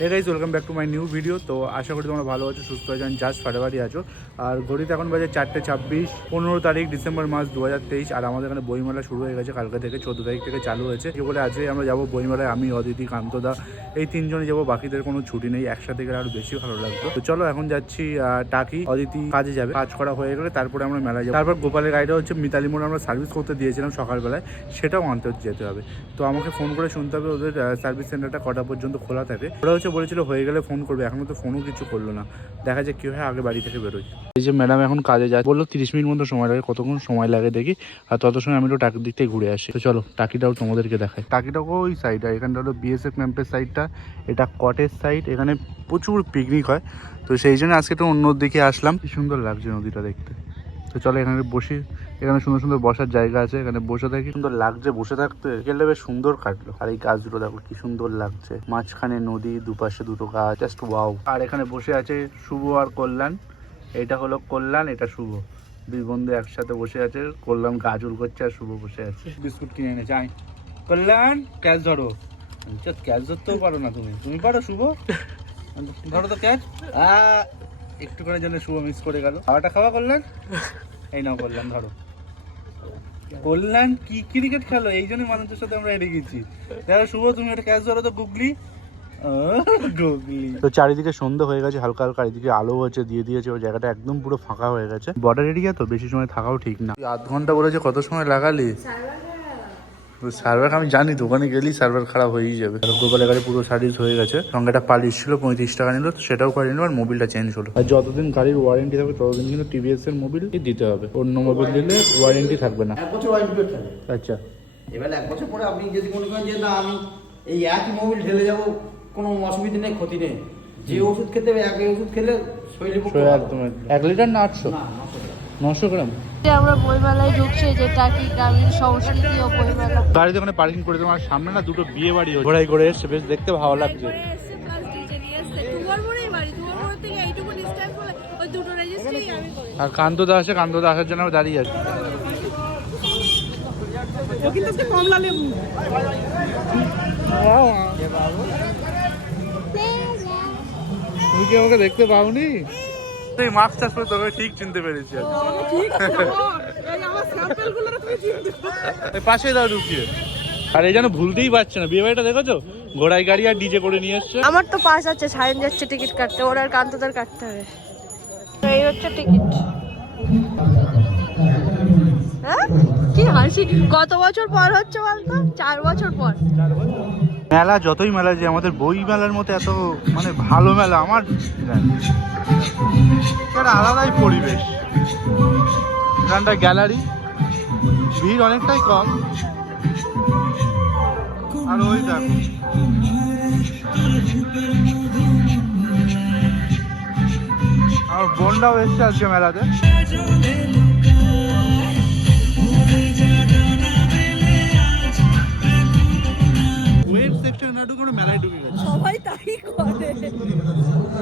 Hey guys welcome back to my new video তো আশা করি তোমরা ভালো আছো, সুস্থ আছো জাস্ট ফাটাফাটি আছো। আর ঘড়িতে এখন বাজে চারটে ছাব্বিশ, পনেরো তারিখ ডিসেম্বর মাস দু হাজার তেইশ। আর আমাদের এখানে বইমেলা শুরু হয়ে গেছে, কালকে থেকে চোদ্দ তারিখ থেকে চালু হয়েছে। কি বলে আজকে আমরা যাব বইমেলায়, আমি, অদিতি, কান্তদা। এই তিনজনে যাব, বাকিদের কোনো ছুটি নেই, একসাথে গেলে আরও বেশি ভালো লাগতো তো চলো, এখন যাচ্ছি টাকি, অদিতি কাজে যাবে। কাজ করা হয়ে গেলে তারপরে আমরা মেলায় যাব। তারপর গোপালের গাড়িটা হচ্ছে মিতালি মোড়ে আমরা সার্ভিস করতে দিয়েছিলাম সকালবেলায়, সেটাও আনতে যেতে হবে। তো আমাকে ফোন করে শুনতে হবে, ওদের সার্ভিস সেন্টারটা কটা পর্যন্ত খোলা থাকে। ওরা হচ্ছে বলেছিল, হয়ে গেলে ফোন করবে। এখনও তো ফোনও কিছু করল না। দেখা যাক কি হয়, আগে বাড়ি থেকে বেরোই। এই যে ম্যাডাম এখন কাজে যায় বলল তিরিশ মিনিট মতো সময় লাগে, কতক্ষণ সময় লাগে দেখি, আর তত সময় আমি একটু টাকির দিক থেকে ঘুরে আসি। তো চলো, টাকিটাও তোমাদেরকে দেখাই। টাকিটাও ওই সাইড এখানটা হলো বিএসএফ ক্যাম্পের সাইডটা এটা কটেজ সাইড এখানে প্রচুর পিকনিক হয়। তো সেই জন্য আজকে একটু অন্য দিকে আসলাম। কি সুন্দর লাগছে নদীটা দেখতে। তো চলো এখানে বসি এখানে সুন্দর সুন্দর বসার জায়গা আছে, এখানে বসে থাকি। সুন্দর লাগছে, বসে থাকতে। গেলে বেশ সুন্দর কাটলো। আর এই গাছগুলো দেখো, কি সুন্দর লাগছে। মাঝখানে নদী, দুপাশে দুটো গাছ জাস্ট ওয়াও আর এখানে বসে আছে শুভ আর কল্যাণ। এটা হলো কল্যাণ, এটা শুভ। দুই বন্ধু একসাথে বসে আছে, কল্যাণ গাজর করছে আর শুভ বসে আছে। বিস্কুট কিনে এনেছে, আয়। কল্যাণ, ক্যাচ ধরো। ক্যাচ ধরতেও পারো না তুমি। তুমি পারো, শুভ? ধরো তো ক্যাচ। একটু করে জন্য শুভ মিস করে গেল। খাওয়াটা খাওয়া করলেন এই নাও করলেন ধরো। কল্যাণ কি ক্রিকেট খেলো? এই জন্য মানুষের সাথে আমরা হেরে গেছি। দেখো শুভ, তুমি একটা ক্যাচ ধরো তো, গুগলি। তো চারিদিকে সন্ধ্যা হয়ে গেছে, হালকা হালকা এদিকে আলো হচ্ছে, দিয়ে দিয়েছে ওই জায়গাটা একদম পুরো ফাঁকা হয়ে গেছে। বর্ডার এরিয়া তো, বেশি সময় থাকাও ঠিক না। আধ ঘণ্টা বলেছে, কত সময় লাগালি? সার্ভার আমি জানি দোকানে গেলেই সার্ভার খারাপ হয়েই যাবে। গোপালের গাড়ি পুরো সার্ভিস হয়ে গেছে। সঙ্গে একটা পালিশ ছিল পঁয়ত্রিশ টাকা নিল তো সেটাও করে নিল আর মোবিলটা চেঞ্জ হলো। আর যতদিন গাড়ির ওয়ারেন্টি থাকবে ততদিন কিন্তু টিভিএস এর মোবিল দিতে হবে। অন্য মোবিল দিলে ওয়ারেন্টি থাকবে না। এক বছর ওয়ারেন্টি পিরিয়ড আচ্ছা। এবার এক বছর পরে আপনি যদি মনে করেন যে না আমি এই একই মোবিল ঢেলে যাব কোনো অসুবিধা নেই ক্ষতি নেই। যে ওষুধ খেতে হবে একই ওষুধ খেলে শরীরে। একদম। এক লিটার না আটশো? না। নশো গ্রাম? যে আমরা বইমেলায় ঢুকছি যেটা কি গ্রামীণ সংস্কৃতি ও বইমেলা। গাড়িতে ওখানে পার্কিং করে তোমার সামনে না দুটো বিয়ে বাড়ি ঘোড়াই করে এসছে বেশ দেখতে ভালো লাগছে। আর কান্তদা আসে কান্তদা আসার জন্য আমরা দাঁড়িয়ে আছি। তুমি কি আমাকে দেখতে পাওনি? তুই মাস্ক চাষ করে তোকে ঠিক চিনতে পেরেছি আমি। পাশে দাও ঢুকিয়ে। আর এই যেন ভুলতেই পারছে না। বিয়ে বাড়িটা দেখেছ? ঘোড়াই গাড়ি আর ডিজে করে নিয়ে এসছে। আমার তো পাস আছে সাইন যাচ্ছে টিকিট কাটতে। ওর আর কান্তদার কাটতে হবে। এই হচ্ছে টিকিট। হ্যাঁ? কি হাসি। কত বছর পর হচ্ছে বলতো? চার বছর পর। মেলা, যতই মেলা যে আমাদের বই মেলার মতো এত মানে ভালো মেলা, আমার আলাদাই পরিবেশ। এখানটা গ্যালারি, ভিড় অনেকটাই কম। আর ওই দেখো। আমার বোনটাও এসছে আজকে মেলাতে।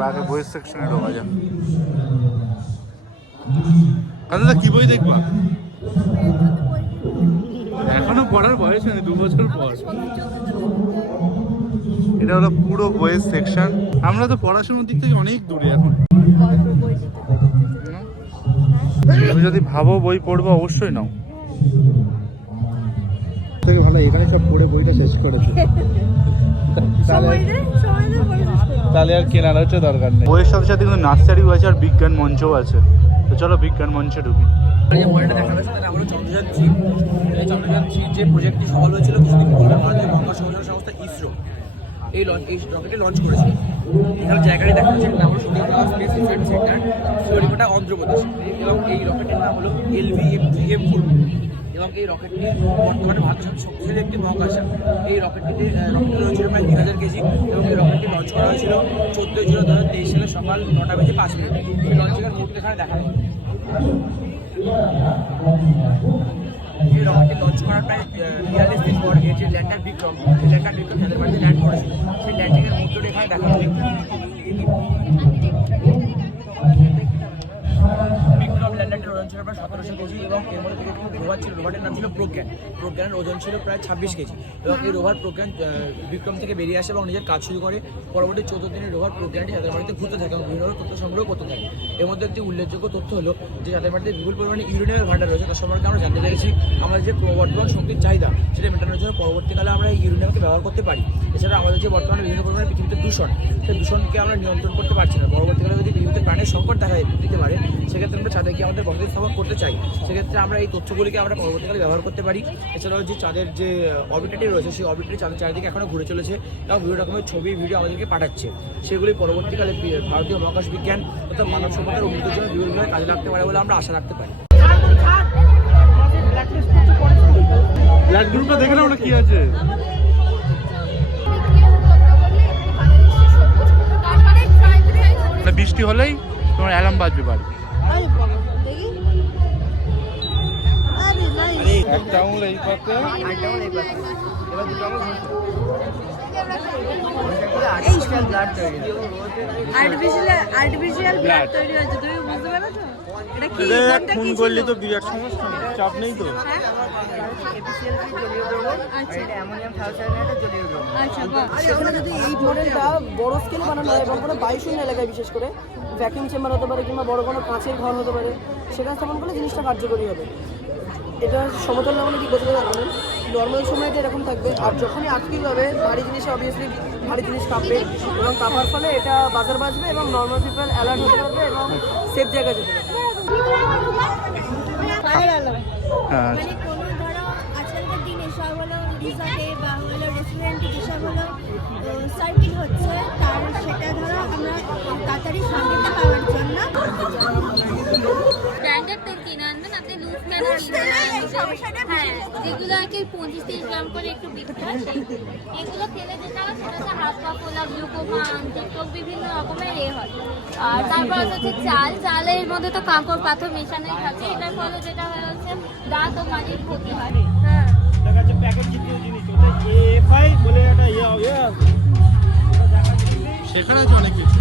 এবার আগে বইয়ের সেকশনে ঢোকা যাক। দাদা কি বই দেখবা? এখনও পড়ার বয়স হয়নি দু বছর পর। এটা হলো পুরো বইয়ের সেকশন আমরা তো পড়াশোনার দিক থেকে অনেক দূরে এখন। তুমি যদি ভাবো বই পড়ব অবশ্যই নাও। থেকে ভালো এখানে সব পড়ে বইটা শেষ করেছে। সময় তাহলে আর কেনার হচ্ছে দরকার নেই। বইয়ের সাথে সাথে কিন্তু নার্সারিও আছে আর বিজ্ঞান মঞ্চও আছে। তো চলো বিজ্ঞান মঞ্চে ঢুকি। যে বইটা দেখাবে সেটা নাম হলো চন্দ্রযান থ্রি এই চন্দ্রযান যে প্রজেক্টটি সফল হয়েছিল কিছুদিন পূর্বে ভারতীয় মহাকাশ গবেষণা সংস্থা ইসরো এই লঞ্চ এই রকেটটি লঞ্চ করেছিল এখানে জায়গাটি দেখা যাচ্ছে নাম হলো Satish space research centre Sriharikota Andhra Pradesh. এবং এই রকেটের নাম হলো LV M three M four এবং এই রকেটটি বর্তমানে সবচেয়ে শক্তিশালী একটি মহাকাশযান এই রকেটটিতে রকেটটি রয়েছিল প্রায় তিন হাজার কেজি এবং এই রকেটটি লঞ্চ করা হয়েছিল চোদ্দোই জুলাই দু হাজার তেইশ সালে সকাল নটা বেজে পাঁচ মিনিট। এই লঞ্চিংয়ের মুহূর্তে এখানে দেখা যায় এই রকেটটি লঞ্চ করার প্রায় বিয়াল্লিশ দিন পর যে ল্যান্ডার বিক্রম সেই ল্যান্ডার বিক্রম যাদের বাড়িতে ল্যান্ড করেছিল, সেই ল্যান্ডিংয়ের মুহূর্তটি এখানে দেখা যায় ল্যান্ডারটি ছিল প্রায় সতেরোশো কেজি এবং এর মধ্যে থেকে রোভার ছিল রোভারটির নাম ছিল প্রজ্ঞান প্রজ্ঞানের ওজন ছিল প্রায় ছাব্বিশ কেজি। এবং এই রোভার প্রজ্ঞান বিক্রম থেকে বেরিয়ে আসে এবং নিজের কাজ শুরু করে। পরবর্তী চোদ্দ দিনের রোভার প্রজ্ঞানটি চাঁদের মাটিতে ঘুরতে থাকে এবং বিভিন্ন তথ্য সংগ্রহ করতে থাকে। এর মধ্যে একটি উল্লেখযোগ্য তথ্য হলো যে যাদের মাটিতে বিপুল পরিমাণে ইউরেনিয়ামের ভান্ডার রয়েছে, তার সম্পর্কে আমরা জানতে পেরেছি। আমাদের যে বর্তমান শক্তির চাহিদা, সেটা মেটানোর জন্য পরবর্তীকালে আমরা এই ইউরেনিয়ামকে ব্যবহার করতে পারি। এছাড়া আমাদের যে বর্তমানে বিভিন্ন পরিমাণে পৃথিবীতে দূষণ, সেই দূষণকে আমরা নিয়ন্ত্রণ করতে পারছি না। পরবর্তীকালে যদি পৃথিবীতে প্রাণের সংকট দেখা দিতে পারে, সেক্ষেত্রে আমরা চাঁদে গিয়ে আমাদের বসতি স্থাপন করতে চাই সেক্ষেত্রে আমরা এই তথ্যগুলিকে আমরা পরবর্তীকালে ব্যবহার করতে পারি। এছাড়াও যে চাঁদের যে অরবিটারটি রয়েছে সেই অরবিটারটি চাঁদের চারিদিকে এখনও ঘুরে চলেছে এবং বিভিন্ন রকমের ছবি ভিডিও আমাদেরকে পাঠাচ্ছে। সেগুলি পরবর্তীকালে ভারতীয় মহাকাশ বিজ্ঞান অর্থাৎ মানব সভ্যতার উন্নতির জন্য বিভিন্নভাবে কাজে লাগতে পারে বলে আমরা আশা রাখতে পারি। ব্লাড গ্রুপটা দেখে না ওটা কি আছে। মানে বৃষ্টি হলেই তোমার অ্যালার্ম বাজবে বাড়ি একটা আঙুল এই পাতে ছিল? বিরাট সমস্যা চাপ নেই তো হ্যাঁ? আচ্ছা আচ্ছা বাহ। সেখানে যদি এই মডেলটা বড় স্কেল বানানো হয় এবং কোনো বায়ুশূন্য এলাকায় বিশেষ করে ভ্যাকিউম চেম্বার হতে পারে কিংবা বড় কোনো কাঁচের ঘর হতে পারে সেখানে স্থাপন করলে জিনিসটা কার্যকরী হবে এটা সমতল না মানে কি করতে পারবেন নর্মাল সময়টা এরকম থাকবে। আর যখনই আটকে যাবে ভারী জিনিস অবভিয়াসলি ভারী জিনিস কাঁপবে। এবং কাঁপার ফলে এটা বাজার বাজবে এবং নর্মাল পিপল অ্যালার্ট হতে পারবে এবং সেফ জায়গায় যেতে পারবে। কোনো ধরো আজকালকার দিনে সব হলো রিসর্টে বা হলো রেস্টুরেন্টে যেসব হলো সার্কিট হচ্ছে তার সেটা ধরো আমরা তাড়াতাড়ি সার্কিটটা পাওয়ার জন্য ব্র্যান্ডেড তেল কিনে আনবেন? আপনি লুজ কেন যেগুলো আর কি পঁচিশ তিরিশ গ্রাম করে একটু বিক্রি হয় এগুলো তেলে যেটা হয় সেটা হচ্ছে হাত পা ফোলা গ্লুকোমা আন্তর্ক বিভিন্ন রকমের এ হয়। আর তারপর হচ্ছে চাল চালের মধ্যে তো কাঁকড় পাথর মেশানোই থাকে এটার ফলে যেটা হয় হচ্ছে দাঁত ও মাটির ক্ষতি হয়। হ্যাঁ। সেখানে আছে অনেক কিছু।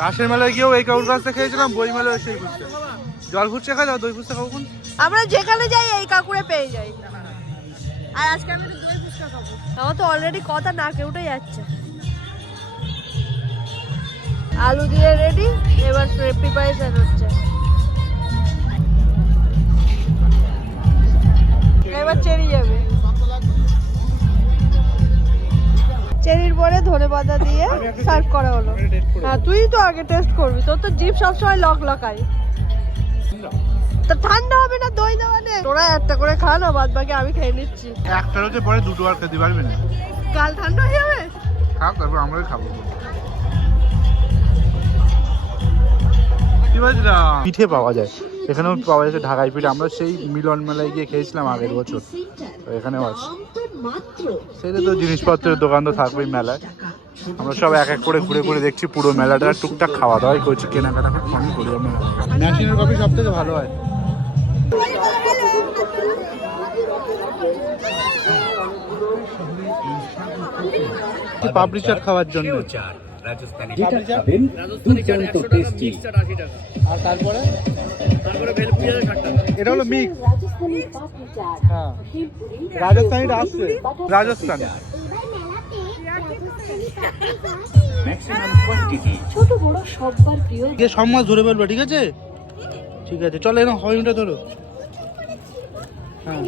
ঘাসের মেলায় গিয়েও এই কাউর থেকে খেয়েছিলাম, বই মেলায় সেই ফুচকা। জল ফুচকা খাই দাও দই ফুচকা খাব? আমরা যেখানে যাই, এই কাকুরে পেয়ে যাই। আর আজকে আমি দই ফুচকা খাব। আমার তো অলরেডি কথা নাকে উঠে যাচ্ছে। আলু দিয়ে রেডি এবার প্রিপারেশন হচ্ছে। এবার চেরি যাবে। চেরির পরে ধনে পাতা দিয়ে সার্ভ করা হলো। হ্যাঁ তুই তো আগে টেস্ট করবি তোর তো জিপ সবসময় লক লকাই তো ঠান্ডা হবে না দই দেওয়া নেই। তোরা একটা করে খা না বাদ বাকি আমি খেয়ে নিচ্ছি। একটা হচ্ছে পরে দুটো আর খেতে পারবি না। গাল ঠান্ডা হয়ে যাবে? খাও তারপর আমরাই খাব। পিঠে পাওয়া যায়। এখানেও পাওয়া যাচ্ছে ঢাকাই পিঠে। আমরা সেই মিলন মেলায় গিয়ে খেয়েছিলাম আগের বছর। এখানেও আছে। সেটা তো জিনিসপত্রের দোকান তো থাকবেই মেলায়। আমরা সব এক এক করে ঘুরে ঘুরে দেখছি পুরো মেলাটা। টুকটাক খাওয়া দাওয়াই করছি। কেনাকাটা কমই করি আমরা। ন্যাশনাল কফি সব থেকে ভালো হয়। পাপড়ি চাট খাওয়ার জন্য। পাপড়ি চাট? আর তারপরে? এটা হলো মিক্স হ্যাঁ। রাজস্থানিটা আসছে। রাজস্থান। ছোট বড় সবার প্রিয় গিয়ে সব মাছ ধরে ফেলবে ঠিক আছে? ঠিক আছে চলো এরকম হরিণটা ধরো। হ্যাঁ।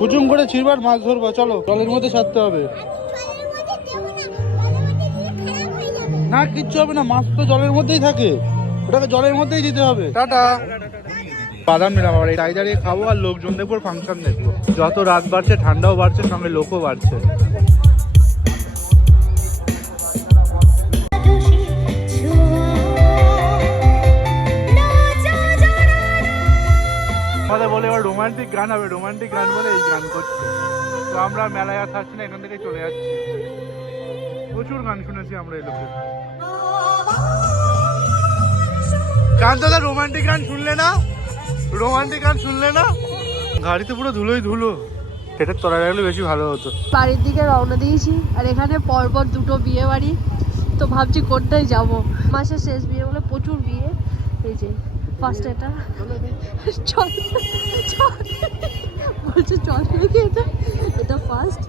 হুজুম করে ছিড়বার মাছ ধরবো চলো। জলের মধ্যে ছাড়তে হবে। না কিচ্ছু হবে না মাছ তো জলের মধ্যেই থাকে। ওটাকে জলের মধ্যেই দিতে হবে। টাটা। বাদাম নিলাম আবার এই দাঁড়িয়ে খাব আর লোকজন দেখব ফাংশন দেখব। যত রাত বাড়ছে ঠান্ডাও বাড়ছে সঙ্গে লোকও বাড়ছে। আমাদের বলে এবার রোমান্টিক গান হবে রোমান্টিক গান বলে এই গান করছে। তো আমরা মেলায় আর থাকছি না এখান থেকে চলে যাচ্ছি। প্রচুর গান শুনেছি আমরা এই লোকের। গান দাদা রোমান্টিক গান শুনলে না? রোমান্টিক গান শুনলে না? গাড়িতে পুরো ধুলোই ধুলো। এটা তোরা রাখলে বেশি ভালো হতো। বাড়ির দিকে রওনা দিয়েছি আর এখানে পরপর দুটো বিয়ে বাড়ি। তো ভাবছি কোনটাই যাব? মাসের শেষ বিয়ে বলে প্রচুর বিয়ে। এই যে ফার্স্ট এটা। চল চল। বলছে চল এটা? এটা ফার্স্ট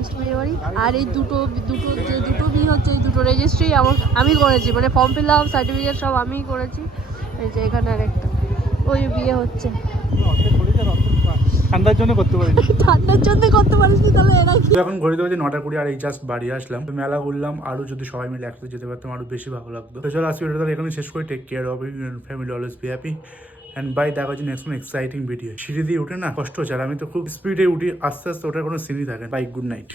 ফার্স্ট বাড়ি আর এই দুটো দুটো যে দুটো বিয়ে হচ্ছে এই দুটো রেজিস্ট্রি আমার আমি করেছি মানে ফর্ম ফিল আপ সার্টিফিকেট সব আমিই করেছি। এই যে এখানে আরেকটা। ওই বিয়ে হচ্ছে। ঠান্ডার জন্য করতে পারিনি। ঠান্ডার জন্য করতে পারিস নি তাহলে এরা কি? এখন ঘড়িতে বাজে নটা কুড়ি আর এই জাস্ট বাড়ি আসলাম। তো মেলা ঘুরলাম আরও যদি সবাই মিলে একসাথে যেতে পারতাম আরও বেশি ভালো লাগতো। তো চলো আজকে ভিডিওটা এখানে শেষ করে। Take care of family always be happy and bye দেখা হচ্ছে নেক্সট এক্সাইটিং ভিডিও সিঁড়ি দিয়ে উঠে না কষ্ট হচ্ছে। আর আমি তো খুব স্পিডে উঠি, আস্তে আস্তে ওটার কোনো সিনই থাকে বাই গুড নাইট